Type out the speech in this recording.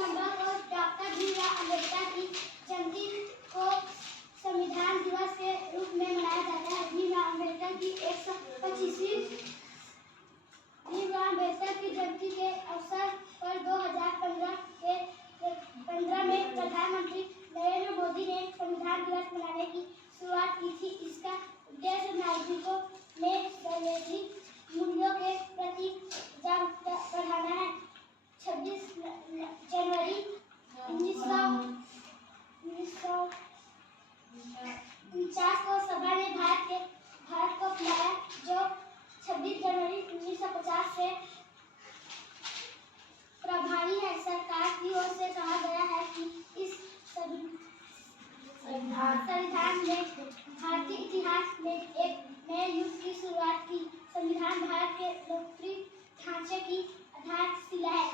नवंबर को डॉक्टर भीमराव अम्बेडकर की जयंती को संविधान दिवस के रूप में मनाया जाता है। भीमराव अम्बेडकर की 125वीं भीमराव अम्बेडकर की जयंती के अवसर पर 2015 में प्रधानमंत्री नरेंद्र मोदी ने संविधान दिवस मनाने की शुरुआत की थी। इसका उद्देश्य नागरिकों में संवैधानिक मूल्यों के प्रति जागरूकता बढ़ाना है। 26 जनवरी 1949 को सभा ने भारत को अपनाया, जो 26 जनवरी 1950 से प्रभावी है। सरकार की ओर से कहा गया है कि इस संविधान ने भारतीय इतिहास में एक नए युग की शुरुआत की। संविधान भारत के लोकतांत्रिक ढांचे की आधारशिला है।